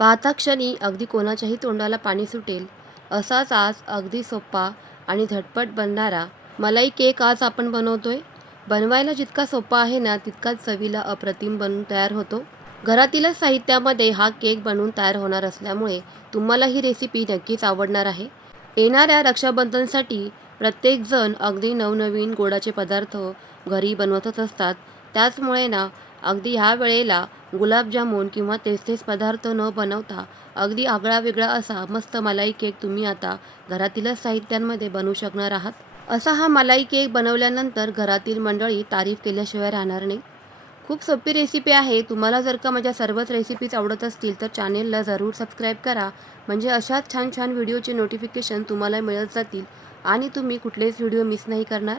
पाहता क्षणी अगदी कोणाच्याही तोंडाला पाणी सुटेल. असाच आज अगदी सोपा आणि झटपट बनणारा मलाई केक आज आपण बनवतोय. बनवायला जितका सोपा आहे ना तितकाच चवीला अप्रतिम बनून तयार होतो. घरातीलच साहित्यामध्ये हा केक बनवून तयार होणार असल्यामुळे तुम्हाला ही रेसिपी नक्कीच आवडणार आहे. येणाऱ्या रक्षाबंधनसाठी प्रत्येकजण अगदी नवनवीन गोडाचे पदार्थ घरी बनवतच असतात. त्याचमुळे ना अगदी ह्या वेळेला गुलाबजामून किंवा तेच तेच पदार्थ न बनवता अगदी आगळा वेगळा असा मस्त मलाई केक तुम्ही आता घरातीलच साहित्यांमध्ये बनवू शकणार आहात. असा हा मलाई केक बनवल्यानंतर घरातील मंडळी तारीफ केल्याशिवाय राहणार नाही. खूप सोपी रेसिपी आहे. तुम्हाला जर का माझ्या सर्वच रेसिपीज आवडत असतील तर चॅनेलला जरूर सबस्क्राईब करा. म्हणजे अशाच छान छान व्हिडिओचे नोटिफिकेशन तुम्हाला मिळत जातील आणि तुम्ही कुठलेच व्हिडिओ मिस नाही करणार.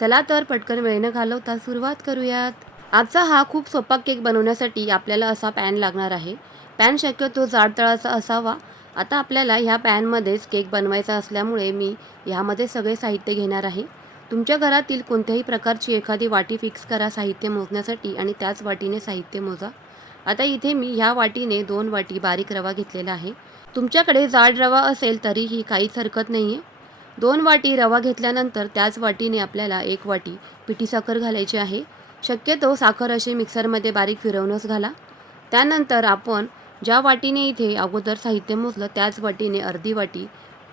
चला तर पटकन वेळ न घालवता सुरुवात करूयात. आजचा हा खूप सोपा केक बनवण्यासाठी आपल्याला असा पॅन लागणार आहे. पॅन शक्यतो जाड तळाचा असावा. आता आपल्याला ह्या पॅनमध्येच केक बनवायचा असल्यामुळे मी ह्यामध्ये सगळे साहित्य घेणार आहे. तुमच्या घरातील कोणत्याही प्रकारची एखादी वाटी फिक्स करा साहित्य मोजण्यासाठी आणि त्याच वाटीने साहित्य मोजा. आता इथे मी ह्या वाटीने दोन वाटी बारीक रवा घेतलेला आहे. तुमच्याकडे जाड रवा असेल तरीही काहीच हरकत नाही आहे दोन वाटी रवा घेतल्यानंतर त्याच वाटीने आपल्याला एक वाटी पिठी साखर घालायची आहे. शक्यतो साखर अशी मिक्सरमध्ये बारीक फिरवूनच घाला. त्यानंतर आपण ज्या वाटीने इथे अगोदर साहित्य मोजलं त्याच वाटीने अर्धी वाटी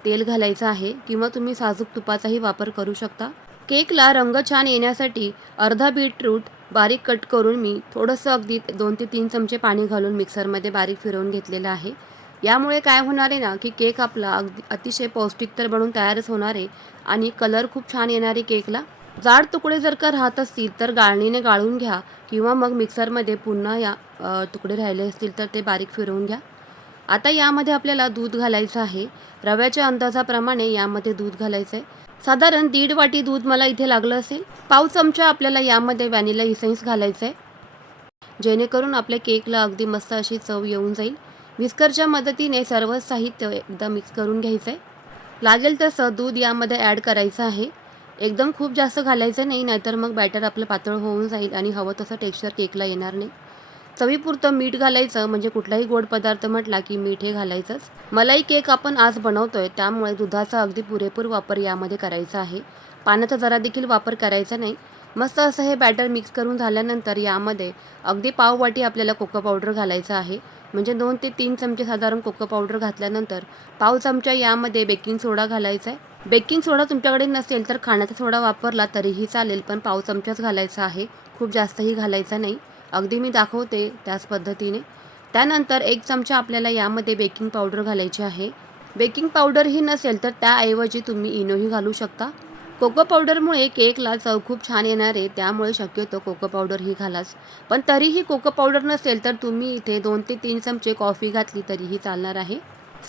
तेल घालायचं आहे किंवा तुम्ही साजूक तुपाचाही वापर करू शकता. केकला रंग छान येण्यासाठी अर्धा बीटरूट बारीक कट करून मी थोडंसं अगदी दोन ते तीन चमचे पाणी घालून मिक्सरमध्ये बारीक फिरवून घेतलेलं आहे. यामुळे काय होणार आहे ना की केक आपला अगदी अतिशय पौष्टिक तर बनून तयारच होणार आहे आणि कलर खूप छान येणार आहे केकला. जाड तुकडे जर का राहत असतील तर गाळणीने गाळून घ्या किंवा मग मिक्सरमध्ये पुन्हा या तुकडे राहिले असतील तर ते बारीक फिरवून घ्या. आता यामध्ये आपल्याला दूध घालायचं आहे. रव्याच्या अंदाजाप्रमाणे यामध्ये दूध घालायचं आहे साधारण दीड वाटी दूध मला इथे लागलं असेल. पाव चमचा आपल्याला यामध्ये व्हॅनिला इसेन्स घालायचं आहे जेणेकरून आपल्या केकला अगदी मस्त अशी चव येऊन जाईल. विस्करच्या मदतीने सर्व साहित्य एकदा मिक्स करून घ्यायचं आहे लागेल तसं दूध यामध्ये ॲड करायचं आहे. एकदम खूप जास्त घालायचं नाही नाहीतर मग बॅटर आपलं पातळ होऊन जाईल आणि हवं तसं टेक्स्चर केकला येणार नाही. चवीपुरतं मीठ घालायचं म्हणजे कुठलाही गोड पदार्थ म्हटला की मीठ हे घालायचंच. मलाई केक आपण आज बनवतोय त्यामुळे दुधाचा अगदी पुरेपूर वापर यामध्ये करायचा आहे. पाण्याचा जरा देखील वापर करायचा नाही. मस्त असं हे बॅटर मिक्स करून झाल्यानंतर यामध्ये अगदी पाववाटी आपल्याला कोको पावडर घालायचं आहे. म्हणजे दोन ते तीन चमचे साधारण कोको पावडर घातल्यानंतर पाव चमचा यामध्ये बेकिंग सोडा घालायचा आहे. बेकिंग सोडा तुमच्याकडे नसेल तर खाण्याचा सोडा वापरला तरीही चालेल पण पाव चमचाच घालायचा आहे. खूप जास्तही घालायचा नाही. अगदी मी दाखवते त्याच पद्धतीने. त्यानंतर एक चमचा आपल्याला यामध्ये बेकिंग पावडर घालायची आहे. बेकिंग पावडर ही नसेल तर त्याऐवजी तुम्ही इनोही घालू शकता. कोको पावडरमुळे केकला चव खूप छान येणार आहे त्यामुळे शक्यतो कोको पावडर ही घालाच. पण तरीही कोको पावडर नसेल तर तुम्ही इथे दोन ते तीन चमचे कॉफी घातली तरीही चालणार आहे.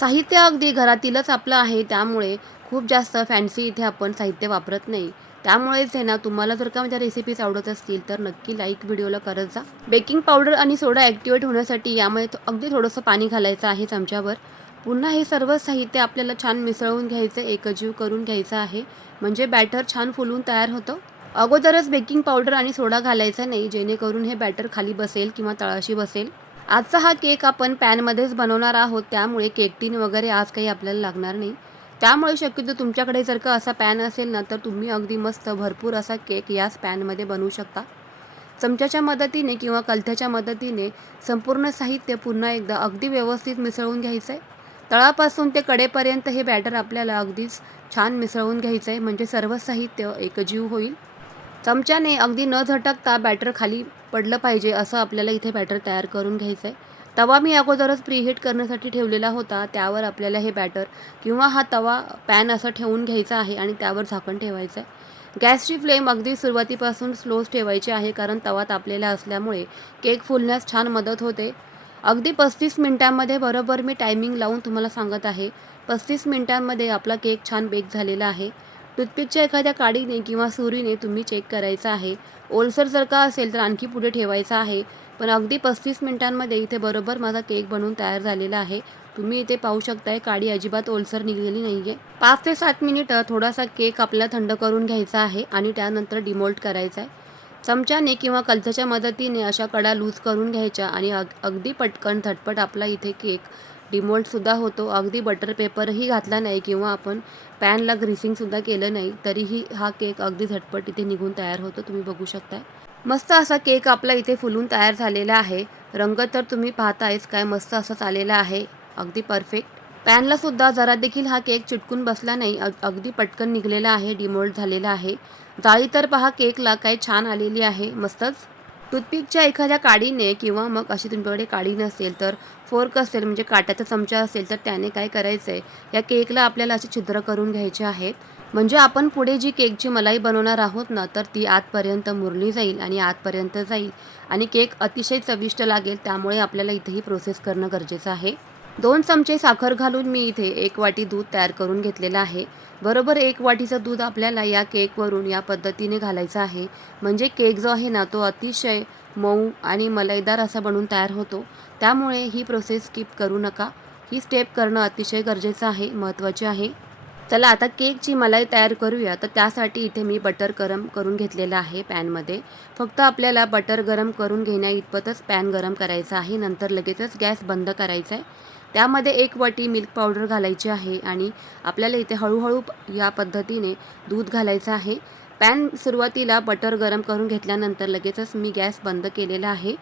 साहित्य अगदी घरातीलच आपलं आहे त्यामुळे खूप जास्त फॅन्सी इथे आपण साहित्य वापरत नाही. त्यामुळेच आहे ना तुम्हाला जर का माझ्या रेसिपीज आवडत असतील तर नक्की लाईक व्हिडिओला करत जा. बेकिंग पावडर आणि सोडा ॲक्टिवेट होण्यासाठी यामध्ये अगदी थोडंसं पाणी घालायचं आहे चमच्यावर पुन्हा हे सर्व साहित्य आपल्याला छान मिसळून घ्यायचं एकजीव करून घ्यायचं आहे. म्हणजे बॅटर छान फुलून तयार होतं. अगोदरच बेकिंग पावडर आणि सोडा घालायचा नाही जेणेकरून हे बॅटर खाली बसेल किंवा तळाशी बसेल. आजचा हा केक आपण पॅनमध्येच बनवणार आहोत त्यामुळे केक टीन वगैरे आज काही आपल्याला लागणार नाही. त्यामुळे शक्यतो तुमच्याकडे जर का असा पॅन असेल ना तर तुम्ही अगदी मस्त भरपूर असा केक याच पॅनमध्ये बनवू शकता. चमच्याच्या मदतीने किंवा कलथ्याच्या मदतीने संपूर्ण साहित्य पुन्हा एकदा अगदी व्यवस्थित मिसळून घ्यायचं आहे तळापासून ते कडेपर्यंत हे बॅटर आपल्याला अगदीच छान मिसळून घ्यायचं आहे म्हणजे सर्व साहित्य एकजीव होईल. चमच्याने अगदी न झटकता बॅटर खाली पडलं पाहिजे असं आपल्याला इथे बॅटर तयार करून घ्यायचं आहे तवा मी अगोदरच प्रीहीट करण्यासाठी ठेवलेला होता. त्यावर आपल्याला हे बॅटर किंवा हा तवा पॅन असा ठेवून घ्यायचा आहे आणि त्यावर झाकण ठेवायचं आहे गॅसची फ्लेम अगदी सुरुवातीपासून स्लोच ठेवायची आहे कारण तवा तापलेला असल्यामुळे केक फुलण्यास छान मदत होते. अगदी पस्तीस मिनटांमध्ये बरोबर मी टायमिंग लावून तुम्हाला सांगत आहे. पस्तीस मिनटांमध्ये आपला केक छान बेक झालेला आहे. टूथपिकच्या एखाद्या काडीने किंवा सुरीने तुम्ही चेक करायचा आहे. ओलसर जर का असेल तर आणखी पुढे ठेवायचं आहे. पण अगदी पस्तीस मिनिटांमध्ये इथे बरोबर माझा केक बनवून तयार झालेला आहे. तुम्ही इथे पाहू शकताय काडी अजिबात ओलसर निघलेली नाही आहे पाच ते सात मिनिटं थोडासा केक आपल्याला थंड करून घ्यायचा आहे आणि त्यानंतर डिमोल्ट करायचा आहे चमच्याने किंवा कलथाच्या मदतीने अशा कडा लूज करून घ्यायच्या आणि अग अगदी पटकन झटपट आपला इथे केक डिमोल्टसुद्धा होतो. अगदी बटर पेपरही घातला नाही किंवा आपण पॅनला ग्रीसिंगसुद्धा केलं नाही तरीही हा केक अगदी झटपट इथे निघून तयार होतो. तुम्ही बघू शकताय. मस्त असा केक आपला इथे फुलून तयार झालेला आहे. रंग तर तुम्ही पाहतायच काय मस्त असाच आलेला आहे. अगदी परफेक्ट पॅनला सुद्धा जरा देखील हा केक चिटकून बसला नाही. अग अगदी पटकन निघलेला आहे डिमोल्ड झालेला आहे. जाळी तर पहा केकला काय छान आलेली आहे. मस्तच. टूथपिकच्या एखाद्या काडीने किंवा मग अशी तुमच्याकडे काडी नसेल तर फोर्क असेल म्हणजे काट्याचा चमचा असेल तर त्याने काय करायचं आहे या केकला आपल्याला असे छिद्र करून घ्यायचे आहेत. म्हणजे आपण पुढे जी केकची मलाई बनवणार आहोत ना तर ती आतपर्यंत मुरली जाईल आणि आतपर्यंत जाईल. आणि केक अतिशय चविष्ट लागेल त्यामुळे आपल्याला इथे ही प्रोसेस करणं गरजेचं आहे. दोन चमचे साखर घालून मी इथे एक वाटी दूध तयार करून घेतलेलं आहे. बरोबर एक वाटीचं दूध आपल्याला या केकवरून या पद्धतीने घालायचं आहे. म्हणजे केक जो आहे ना तो अतिशय मऊ आणि मलाईदार असा बनून तयार होतो. त्यामुळे ही प्रोसेस स्किप करू नका. ही स्टेप करणं अतिशय गरजेचं आहे महत्त्वाचे आहे. चला आता केकची मलाई तयार करूया. तर त्यासाठी इथे मी बटर गरम करून घेतलेलं आहे पॅनमध्ये. फक्त आपल्याला बटर गरम करून घेण्या इतपतच पॅन गरम करायचं आहे. नंतर लगेचच गॅस बंद करायचा आहे त्यामध्ये एक वाटी मिल्क पावडर घालायची आहे आणि आपल्याला इथे हळूहळू या पद्धतीने दूध घालायचं आहे. पॅन सुरुवातीला बटर गरम करून घेतल्यानंतर लगेचच मी गॅस बंद केलेला आहे.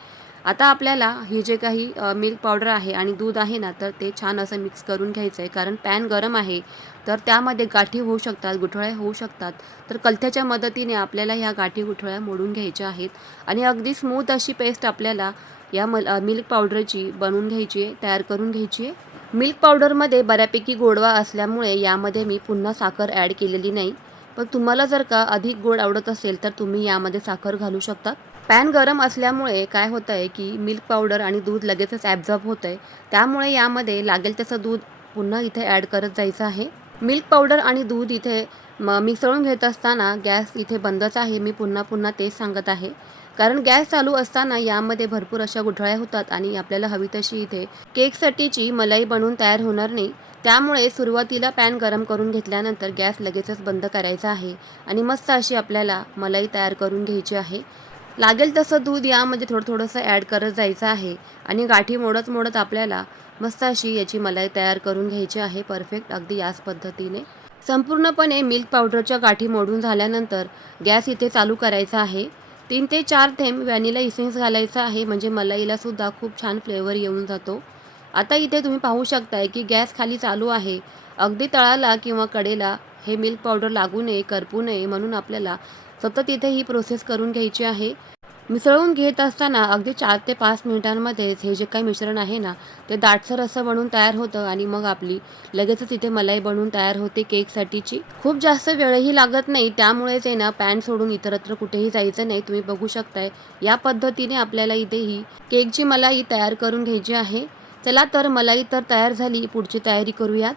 आता आपल्याला हे जे काही मिल्क पावडर आहे आणि दूध आहे ना तर ते छान असं मिक्स करून घ्यायचं आहे कारण पॅन गरम आहे तर त्यामध्ये गाठी होऊ शकतात गुठळ्या होऊ शकतात. तर कलथ्याच्या मदतीने आपल्याला ह्या गाठी गुठळ्या मोडून घ्यायच्या आहेत. आणि अगदी स्मूथ अशी पेस्ट आपल्याला या मल मिल्क पावडरची बनवून घ्यायची आहे तयार करून घ्यायची आहे. मिल्क पावडरमध्ये बऱ्यापैकी गोडवा असल्यामुळे यामध्ये मी पुन्हा साखर ॲड केलेली नाही. पण तुम्हाला जर का अधिक गोड आवडत असेल तर तुम्ही यामध्ये साखर घालू शकता. पॅन गरम असल्यामुळे काय होतं आहे की मिल्क पावडर आणि दूध लगेचच ॲब्झॉर्ब होतं आहे त्यामुळे यामध्ये लागेल तसं दूध पुन्हा इथे ॲड करत जायचं आहे. मिल्क पावडर आणि दूध इथे म मिसळून घेत असताना गॅस इथे बंदच आहे. मी पुन्हा पुन्हा तेच सांगत आहे. कारण गॅस चालू असताना यामध्ये भरपूर अशा गुठळ्या होतात आणि आपल्याला हवी तशी इथे केकसाठीची मलाई बनवून तयार होणार नाही. त्यामुळे सुरुवातीला पॅन गरम करून घेतल्यानंतर गॅस लगेचच बंद करायचा आहे आणि मस्त अशी आपल्याला मलाई तयार करून घ्यायची आहे. लागेल तसं दूध यामध्ये थोडं थोडंसं ॲड करत जायचं आहे आणि गाठी मोडत मोडत आपल्याला मस्त अशी याची मलाई तयार करून घ्यायची आहे. परफेक्ट अगदी याच पद्धतीने. संपूर्णपणे मिल्क पावडरच्या गाठी मोडून झाल्यानंतर गॅस इथे चालू करायचा आहे. तीन ते चार थेंब व्हॅनिला इसेन्स घालायचा आहे म्हणजे मलाईलासुद्धा खूप छान फ्लेवर येऊन जातो. आता इथे तुम्ही पाहू शकताय की गॅस खाली चालू आहे. अगदी तळाला किंवा कडेला हे मिल्क पावडर लागू नये करपू नये म्हणून आपल्याला सतत इथे ही प्रोसेस करून घ्यायची आहे. मिसळून घेत असताना अगदी चार ते पाच मिनिटांमध्येच हे जे काही मिश्रण आहे ना ते दाटसर असं बनून तयार होतं आणि मग आपली लगेचच इथे मलाई बनवून तयार होते केकसाठीची. खूप जास्त वेळही लागत नाही त्यामुळेच आहे ना पॅन सोडून इतरत्र कुठेही जायचं नाही. तुम्ही बघू शकताय या पद्धतीने आपल्याला इथे ही केकची मलाई तयार करून घ्यायची आहे. चला तर मलाई तर तयार झाली पुढची तयारी करूयात.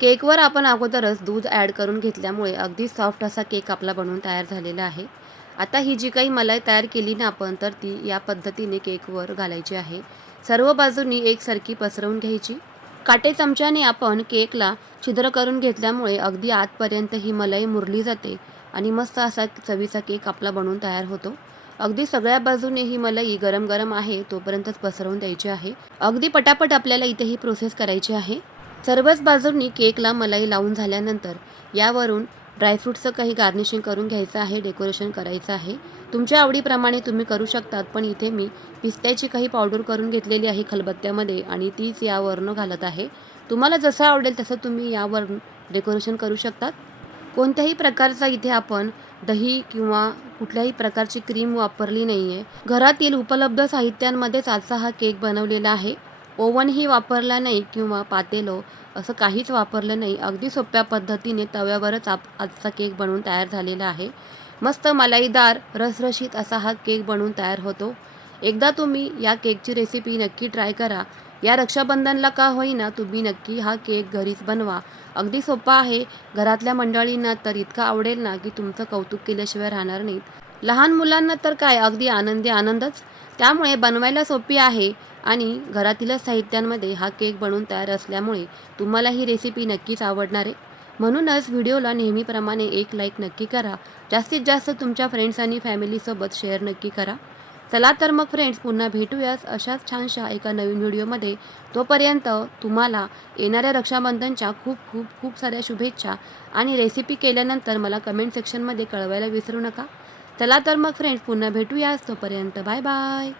केकवर आपण अगोदरच दूध ॲड करून घेतल्यामुळे अगदी सॉफ्ट असा केक आपला बनवून तयार झालेला आहे. आता ही जी काही मलाई तयार केली ना आपण तर ती या पद्धतीने केकवर घालायची आहे. सर्व बाजूंनी एकसारखी पसरवून घ्यायची. काटे चमच्याने आपण केकला छिद्र करून घेतल्यामुळे अगदी आतपर्यंत ही मलाई मुरली जाते आणि मस्त असा चवीचा केक आपला बनवून तयार होतो. अगदी सगळ्या बाजूने ही मलाई गरम गरम आहे तोपर्यंतच पसरवून द्यायची आहे. अगदी पटापट आपल्याला इथे ही प्रोसेस करायची आहे. सर्वच बाजूंनी केकला मलाई लावून झाल्यानंतर यावरून ड्रायफ्रूटचं काही गार्निशिंग करून घ्यायचं आहे डेकोरेशन करायचं आहे. तुमच्या आवडीप्रमाणे तुम्ही करू शकतात पण इथे मी पिस्त्याची काही पावडर करून घेतलेली आहे खलबत्त्यामध्ये आणि तीच यावरनं घालत आहे. तुम्हाला जसं आवडेल तसं तुम्ही यावर डेकोरेशन करू शकतात. कोणत्याही प्रकारचा इथे आपण दही किंवा कुठल्याही प्रकारची क्रीम वापरली नाही आहे घरातील उपलब्ध साहित्यांमध्येच आजचा हा केक बनवलेला आहे. ओव्हनही वापरला नाही किंवा पातेलो असं काहीच वापरलं नाही. अगदी सोप्या पद्धतीने तव्यावरच आप आजचा केक बनवून तयार झालेला आहे. मस्त मलाईदार रसरशीत असा हा केक बनवून तयार होतो. एकदा तुम्ही या केकची रेसिपी नक्की ट्राय करा. या रक्षाबंधनला का होईना तुम्ही नक्की हा केक घरीच बनवा. अगदी सोपा आहे. घरातल्या मंडळींना तर इतका आवडेल ना की तुमचं कौतुक केल्याशिवाय राहणार नाहीत. लहान मुलांना तर काय? अगदी आनंदी आनंदच. त्यामुळे बनवायला सोपी आहे आणि घरातीलच साहित्यांमध्ये हा केक बनवून तयार असल्यामुळे तुम्हाला ही रेसिपी नक्कीच आवडणार आहे. म्हणूनच व्हिडिओला नेहमीप्रमाणे एक लाईक नक्की करा. जास्तीत जास्त तुमच्या फ्रेंड्स आणि फॅमिलीसोबत शेअर नक्की करा. चला तर मग फ्रेंड्स पुन्हा भेटूयाच अशाच छानशा एका नवीन व्हिडिओमध्ये. तोपर्यंत तुम्हाला येणाऱ्या रक्षाबंधनच्या खूप खूप खूप साऱ्या शुभेच्छा आणि रेसिपी केल्यानंतर मला कमेंट सेक्शनमध्ये कळवायला विसरू नका. चला तर मग फ्रेंड्स पुन्हा भेटूयाच तोपर्यंत. Bye bye